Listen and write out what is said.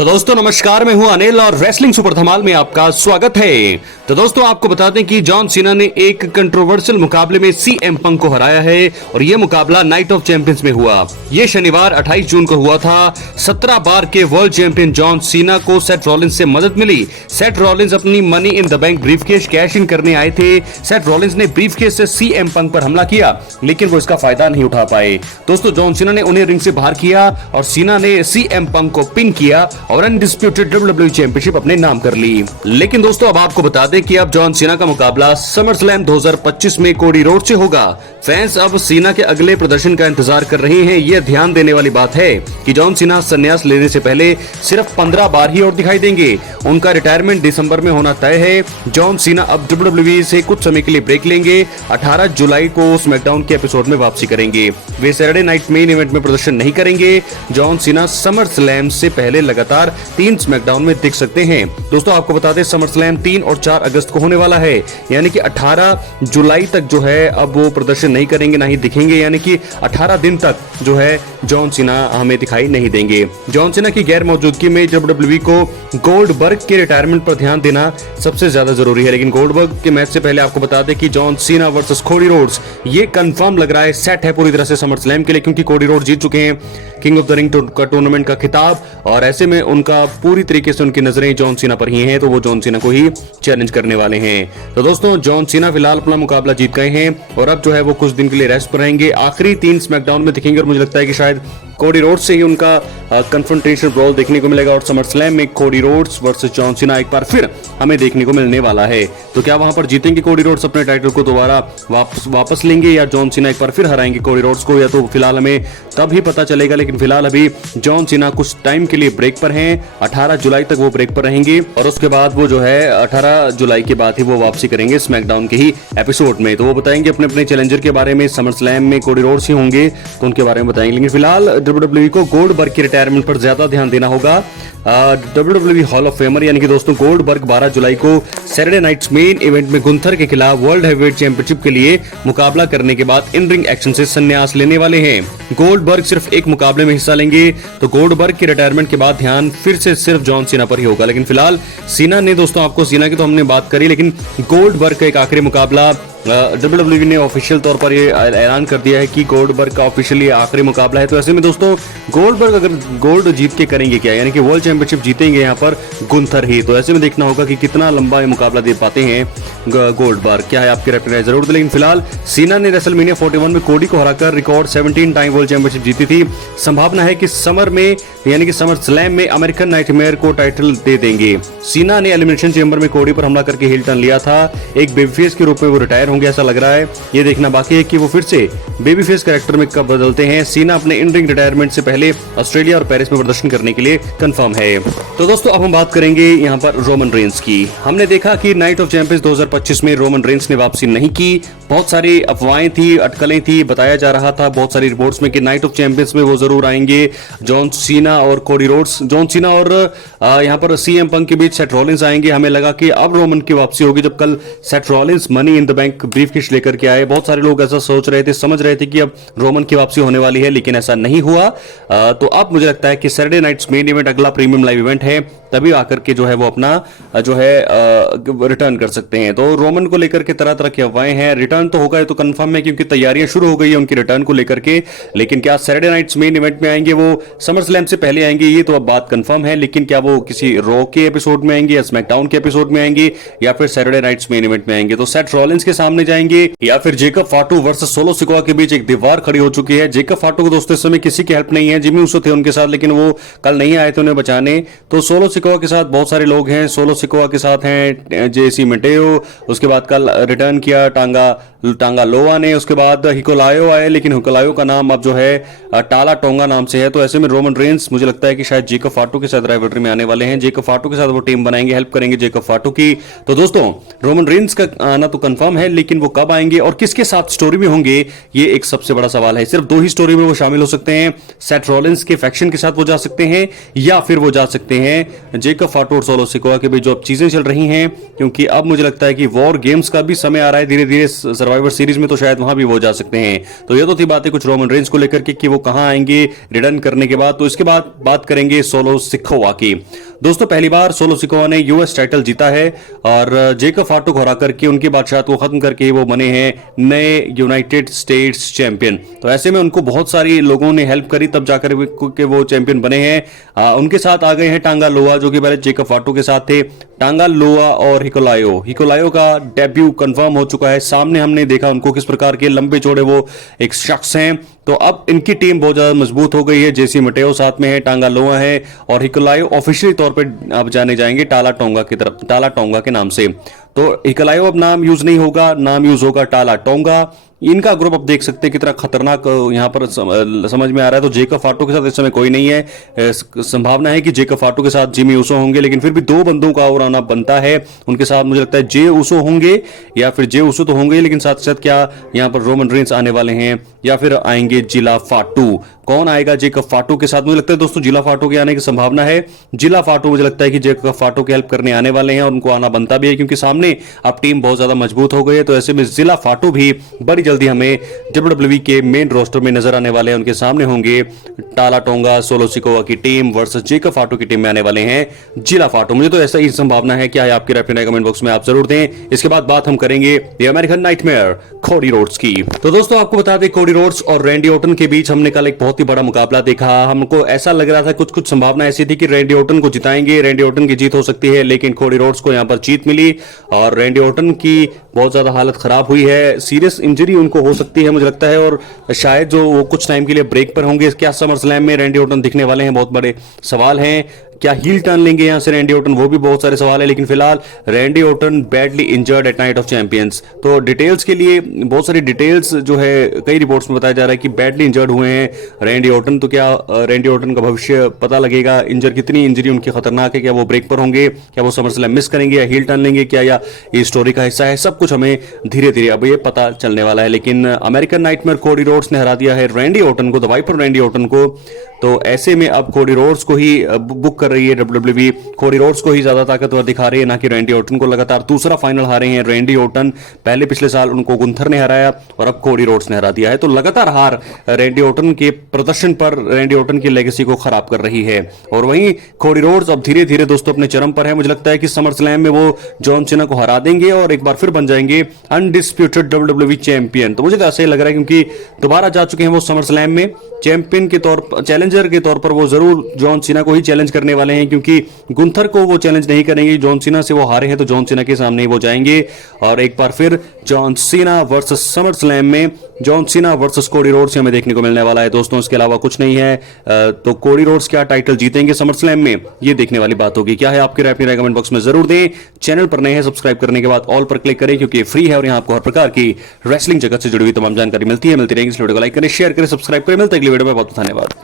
तो दोस्तों नमस्कार, मैं हूं अनिल और रेसलिंग सुपर धमाल में आपका स्वागत है। तो दोस्तों आपको बता दें कि जॉन सीना ने एक कंट्रोवर्शियल मुकाबले में सीएम पंक को हराया है और यह मुकाबला नाइट ऑफ चैंपियंस में हुआ। यह शनिवार 28 जून को हुआ था। 17 बार के वर्ल्ड चैंपियन जॉन सीना को सेथ रॉलिंस से मदद मिली। सेथ रॉलिंस अपनी money in the bank briefcase cash in करने आए थे। सेथ रॉलिंस ने ब्रीफकेस से सीएम पंक पर हमला किया, लेकिन वो इसका फायदा नहीं उठा पाए। दोस्तों जॉन सीना ने उन्हें रिंग से बाहर किया और सीना ने सीएम पंक को पिन किया और अनडिस्प्यूटेड डब्ल्यूडब्ल्यूई चैंपियनशिप अपने नाम कर ली। लेकिन दोस्तों अब आपको बता दें कि अब जॉन सीना का मुकाबला समरस्लैम 2025 में कोडी रोड से होगा। फैंस अब सीना के अगले प्रदर्शन का इंतजार कर रहे हैं। यह ध्यान देने वाली बात है कि जॉन सीना संन्यास लेने से पहले सिर्फ 15 बार ही और दिखाई देंगे। उनका रिटायरमेंट दिसंबर में होना तय है। जॉन सीना अब डब्ल्यूडब्ल्यूई से कुछ समय के लिए ब्रेक लेंगे। 18 जुलाई को स्मैकडाउन के एपिसोड में वापसी करेंगे। वे सैटरडे नाइट मेन इवेंट में प्रदर्शन नहीं करेंगे। जॉन सीना समरस्लैम से पहले लगातार 3 स्मैकडाउन में दिख सकते हैं। दोस्तों आपको बता दें समरस्लैम 3 और 4 अगस्त को होने वाला है, यानी कि 18 जुलाई तक जो है अब वो प्रदर्शन नहीं करेंगे, ना ही दिखेंगे, यानी कि 18 दिन तक जो है जॉन सीना हमें दिखाई नहीं देंगे। जॉन सीना की गैर मौजूदगी में डब्ल्यूडब्ल्यूई को गोल्डबर्ग के रिटायरमेंट पर ध्यान देना सबसे ज्यादा जरूरी है। लेकिन गोल्डबर्ग के मैच से पहले आपको बता दें कि John Cena versus Cody roads ये कंफर्म लग रहा है, सेट है पूरी तरह से समरस्लैम के लिए, क्योंकि कोडी रोड्स जीत चुके हैं किंग ऑफ द रिंग का टूर्नामेंट का खिताब और ऐसे में उनका पूरी तरीके से उनकी नजरें जॉन सीना पर ही हैं, तो वो जॉन सीना को ही चैलेंज करने वाले हैं। तो दोस्तों जॉन सीना फिलहाल अपना मुकाबला जीत गए हैं और अब जो है वो कुछ दिन के लिए रेस्ट पर रहेंगे। आखिरी 3 स्मैकडाउन में दिखेंगे और मुझे लगता है कि शायद कोडी रोड्स से ही उनका कन्फ्रंटेशन ब्रॉल देखने को मिलेगा और समरस्लैम में Cody Rhodes versus John Cena एक बार फिर हमें देखने को मिलने वाला है। तो क्या वहां पर जीतेंगे कोडी रोड्स अपने टाइटल को दोबारा वापस लेंगे या जॉन सीना एक बार फिर हराएंगे कोडी रोड्स को, या तो फिलहाल हमें तब ही पता चलेगा। लेकिन फिलहाल अभी जॉन सीना कुछ टाइम के लिए ब्रेक पर हैं। 18 जुलाई तक वो ब्रेक पर रहेंगे और उसके बाद वो जो है 18 जुलाई के बाद ही वो वापसी करेंगे स्मैकडाउन के ही एपिसोड में। तो वो बताएंगे अपने अपने चैलेंजर के बारे में। समरस्लैम में कोडी रोड्स ही होंगे तो उनके बारे में बताएंगे। लेकिन फिलहाल डब्ल्यूडब्ल्यूई को गोल्डबर्ग के रिटायरमेंट पर ज्यादा ध्यान देना होगा। डब्ल्यूडब्ल्यूई हॉल ऑफ फेमर यानी कि दोस्तों गोल्डबर्ग 12 जुलाई को सैटरडे नाइट्स मेन इवेंट में गुंथर के खिलाफ वर्ल्ड हैवीवेट चैंपियनशिप के लिए मुकाबला करने के बाद इन रिंग एक्शन से संन्यास लेने वाले हैं। गोल्डबर्ग सिर्फ एक मुकाबले में हिस्सा लेंगे, तो गोल्डबर्ग के रिटायरमेंट के बाद ध्यान फिर से सिर्फ जॉन सीना पर ही होगा। लेकिन फिलहाल सीना ने, दोस्तों आपको सीना की तो हमने बात करी, लेकिन गोल्डबर्ग का एक आखिरी मुकाबला डब्ल्यूडब्ल्यूई ने ऑफिशियल तौर पर ये ऐलान कर दिया है कि गोल्डबर्ग का ऑफिशियली आखिरी मुकाबला है। तो ऐसे में दोस्तों गोल्डबर्ग अगर गोल्ड जीत के करेंगे क्या, यानी कि वर्ल्ड चैंपियनशिप जीतेंगे यहाँ पर गुंथर ही, तो ऐसे में देखना होगा कि कितना लंबा ये मुकाबला दे पाते हैं गोल्डबर्ग। क्या है आपकी राय जरूर दें। लेकिन फिलहाल सीना ने रेसलमेनिया 41 में कोडी को हराकर रिकॉर्ड 17 टाइम वर्ल्ड चैंपियनशिप जीती थी। संभावना है कि समर में यानी कि समर स्लैम में अमेरिकन नाइटमेयर को टाइटल दे देंगे। सीना ने एलिमिनेशन चेंबर में कोडी पर हमला करके हिल टर्न लिया था। एक बेबीफेस के रूप में वो रिटायर होंगे ऐसा लग रहा है। ये देखना बाकी है कि वो फिर से बेबीफेस कैरेक्टर में कब बदलते हैं। सीना अपने इन रिंग रिटायरमेंट से पहले ऑस्ट्रेलिया और पेरिस में प्रदर्शन करने के लिए कंफर्म है। तो दोस्तों अब हम बात करेंगे यहाँ पर रोमन रेंस की। हमने देखा कि नाइट ऑफ चैंपियंस 2025 में रोमन रेंस ने वापसी नहीं की। बहुत सारी अफवाहें थी, अटकलें थी, बताया जा रहा था बहुत सारी रिपोर्ट्स में कि नाइट ऑफ चैंपियंस में वो जरूर आएंगे। जॉन सीना और कोडी रोड्स, जॉन सीना और यहाँ पर सीएम पंक के बीच सेथ रॉलिंस आएंगे। हमें लगा कि अब रोमन की वापसी होगी जब कल Seth Rollins money in the bank briefcase लेकर के आए। बहुत सारे लोग ऐसा सोच रहे थे, समझ रहे थे कि अब रोमन की वापसी होने वाली है, लेकिन ऐसा नहीं हुआ। तो अब मुझे लगता है कि सैटरडे नाइट्स मेन इवेंट अगला प्रीमियम लाइव इवेंट है, तभी आकर के जो है वो अपना जो है रिटर्न कर सकते हैं। तो रोमन को लेकर के तरह तरह की अफवाहें हैं। रिटर्न तो होगा तो कंफर्म है क्योंकि तैयारियां शुरू हो गई है उनकी रिटर्न को लेकर के। लेकिन क्या सैटरडे नाइट्स मेन इवेंट में आएंगे, वो समरस्लैम से पहले आएंगे, ये तो अब बात कंफर्म है। लेकिन क्या वो किसी रॉ के एपिसोड में आएंगे या स्मैकडाउन के एपिसोड में आएंगे या फिर सैटरडे नाइट्स मेन इवेंट में आएंगे, तो सेथ रॉलिंस के सामने जाएंगे या फिर जेकब फाटू वर्सेस सोलो सिकोआ के बीच एक दीवार खड़ी हो चुकी है। जेकब फाटू को दोस्तों इस समय किसी की हेल्प नहीं है। जिमी ऊसो थे उनके साथ, लेकिन वो कल नहीं आए थे उन्हें बचाने। तो सोलो सिकोआ के साथ बहुत सारे लोग हैं। सोलो सिकोआ के साथ हैं जेसी मेटेओ, उसके बाद कल रिटर्न किया टांगा लोआ ने, उसके बाद हिकोलायो आए, लेकिन हिकोलायो का नाम अब जो है टाला टोंगा नाम से है। तो ऐसे में रोमन रेंस मुझे लगता है कि शायद जेकब फाटू के साथ राइवलरी में आने वाले हैं। जेकब फाटू के साथ वो टीम बनाएंगे, हेल्प करेंगे जेकब फाटू की। तो दोस्तों रोमन रेंस का आना तो कंफर्म है, लेकिन वो कब आएंगे और किसके साथ स्टोरी में होंगे, ये एक सबसे बड़ा सवाल है। सिर्फ 2 ही स्टोरी में वो शामिल हो सकते हैं। सेथ रॉलिंस के फैक्शन के साथ वो जा सकते हैं या फिर वो जा सकते हैं जेकब फाटू और सोलो सिकोआ के बीच जो अब चीजें चल रही हैं, क्योंकि अब मुझे लगता है कि वॉर गेम्स का भी समय आ रहा है। धीरे धीरे सर्वाइवर सीरीज में तो शायद वहां भी वो जा सकते हैं। तो ये तो थी बातें कुछ रोमन रेंज को लेकर के कि वो कहां आएंगे रिटर्न करने के बाद। तो इसके बाद बात करेंगे सोलो सिकोवा की। दोस्तों पहली बार सोलो सिकोवा ने यूएस टाइटल जीता है और जेकब फाटो को हरा करके उनकी बादशाहत को खत्म करके वो बने हैं नए यूनाइटेड स्टेट्स चैंपियन। तो ऐसे में उनको बहुत सारी लोगों ने हेल्प करी तब जाकर के वो चैंपियन बने हैं। उनके साथ आ गए हैं टांगा लोआ जो कि पहले जेकब फाटो के साथ थे। टांगा लोआ और हिकोलायो का डेब्यू कंफर्म हो चुका है। सामने हमने देखा उनको किस प्रकार के लंबे चौड़े वो एक शख्स हैं। तो अब इनकी टीम बहुत ज्यादा मजबूत हो गई है। जेसी मटेओ साथ में है, टांगा लोआ है और हिकोलायो ऑफिशियली तौर पे अब जाने जाएंगे टाला टोंगा की तरफ, टाला टोंगा के नाम से। तो हिकोलायो अब नाम यूज नहीं होगा, नाम यूज होगा टाला टोंगा। इनका ग्रुप अब देख सकते हैं कितना खतरनाक यहां पर समझ में आ रहा है। तो जेकब फाटो के साथ इस समय कोई नहीं है। संभावना है कि जेकब फाटो के साथ जिमी ऊसो होंगे, लेकिन फिर भी दो बंदों का और आना बनता है। उनके साथ मुझे लगता है जे ऊसो होंगे या फिर जे ऊसो तो होंगे, लेकिन साथ साथ क्या यहां पर रोमन रेंस आने वाले हैं या फिर आएंगे जिला फाटू। कौन आएगा जेकब फाटो के साथ? मुझे लगता है दोस्तों जिला फाटो के आने की संभावना है। जिला फाटो मुझे लगता है कि जेकब फाटो की हेल्प करने आने वाले हैं और उनको आना बनता भी है क्योंकि सामने अब टीम बहुत ज्यादा मजबूत हो गई है। तो ऐसे में जिला फाटो भी बड़ी जल्दी हमें WWE के मेन रोस्टर में नजर आने वाले हैं। उनके सामने होंगे टाला टोंगा सोलो सिकोवा की टीम वर्सेस जेकब फाटो की टीम में आने वाले हैं जिला फाटो। मुझे तो ऐसा ही संभावना है। क्या है आपकी राय कमेंट बॉक्स में आप जरूर दें। इसके बाद बात हम करेंगे the American nightmare Cody Rhodes की। तो दोस्तों आपको बता दें कोडी रोड्स और रैंडी ऑर्टन के बीच हमने कल एक बहुत ही बड़ा मुकाबला देखा। हमको ऐसा लग रहा था कुछ संभावना ऐसी थी कि रैंडी ऑर्टन को जिताएंगे, रैंडी ऑर्टन की जीत हो सकती है, लेकिन कोडी रोड्स को यहां पर जीत मिली और रैंडी ऑर्टन की बहुत ज्यादा हालत खराब हुई है। सीरियस इंजरी उनको हो सकती है मुझे लगता है और शायद जो वो कुछ टाइम के लिए ब्रेक पर होंगे। क्या समर स्लैम में रैंडी ऑर्टन दिखने वाले हैं? बहुत बड़े सवाल हैं। क्या हील टर्न लेंगे यहां से रैंडी ऑर्टन? वो भी बहुत सारे सवाल है। लेकिन फिलहाल Randy Orton badly injured at night of champions. तो डिटेल्स के लिए बहुत सारी डिटेल्स जो है कई रिपोर्ट्स में बताया जा रहा है कि बैडली इंजर्ड हुए हैं रैंडी ऑर्टन। तो क्या रैंडी ऑर्टन का भविष्य पता लगेगा? कितनी इंजरी उनकी खतरनाक है? क्या वो ब्रेक पर होंगे? क्या वो समर स्लैम मिस करेंगे या हील टर्न लेंगे? क्या या ये स्टोरी का हिस्सा है? सब कुछ हमें धीरे धीरे अब ये पता चलने वाला है। लेकिन अमेरिकन नाइटमेयर कोडी रोड्स ने हरा दिया है रैंडी ऑर्टन को, द वाइपर रैंडी ऑर्टन को। तो ऐसे में अब कोडी रोड्स को ही बुक कर रही है WWE। कोडी रोड्स को ही ज्यादा ताकतवर दिखा रही है ना कि रैंडी ऑर्टन को। लगातार दूसरा फाइनल हारे हैं रैंडी ऑर्टन। पहले पिछले साल उनको गुंथर ने हराया और अब कोडी रोड्स ने हरा दिया है। तो लगातार हार रैंडी ऑर्टन के प्रदर्शन पर रैंडी ऑर्टन की लेगेसी को खराब कर रही है। और वहीं कोडी रोड्स अब धीरे धीरे दोस्तों अपने चरम पर है। मुझे लगता है कि समर स्लैम में वो जॉन सीना को हरा देंगे और एक बार फिर बन जाएंगे अनडिस्प्यूटेड WWE चैंपियन। तो मुझे तो ऐसा ही लग रहा है क्योंकि दोबारा जा चुके हैं वो समर स्लैम में चैंपियन के तौर पर, चैलेंजर के तौर पर वो जरूर जॉन सीना को ही चैलेंज करने वाले हैं क्योंकि गुंथर को वो चैलेंज नहीं करेंगे। जॉन सीना से वो हारे हैं तो जॉन सीना के सामने ही वो जाएंगे और एक बार फिर John Cena versus SummerSlam में John Cena versus Cody Rhodes हमें देखने को मिलने वाला है दोस्तों। इसके अलावा कुछ नहीं है। तो कोडी रोड्स क्या टाइटल जीतेंगे समर स्लैम में, ये देखने वाली बात होगी। क्या है आपकी राय? अपनी राय कमेंट बॉक्स में जरूर दें। चैनल पर नए हैं सब्सक्राइब करने के बाद ऑल पर क्लिक करें क्योंकि फ्री है और यहाँ आपको हर प्रकार की रेसलिंग जगत से जुड़ी हुई तमाम जानकारी मिलती रहेगी। इस वीडियो को लाइक करें, शेयर करें, सब्सक्राइब करें। मिलते हैं अगली वीडियो में। बहुत धन्यवाद।